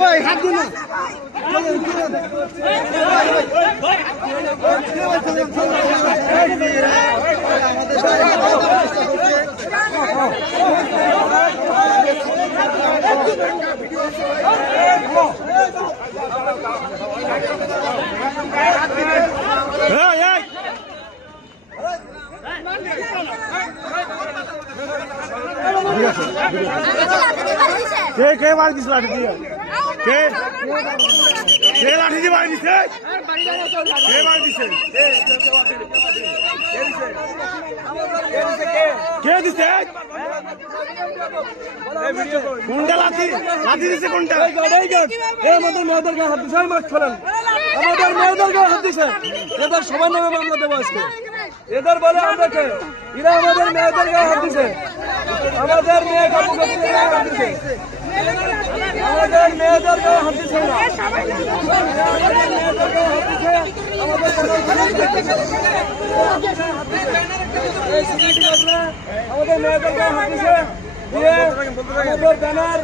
ভাই হাত দিন না কে মার দিস লাঠি দিয়ে কে লাঠি দিয়ে মারি দিছে কে মারি দিছে কে দিছে কোনটা লাঠি লাঠি দিছে কোনটা আমাদের মেয়েদের গায়ে হাত দিছে মাছ ফেলেন আমাদের মেয়েদের গায়ে হাত দিছে এদের সবার নামে মামলা দেবো আজকে এদের বলে আমাকে এরা আমাদের মেয়েদের গায়ে হাত দিছে আমাদের মেয়ে হাত দিছে আমাদের মেয়েদের গায়ে হাত দিছে আমাদের মেয়েদের গায়ে হাত দিছে আমাদের ব্যানার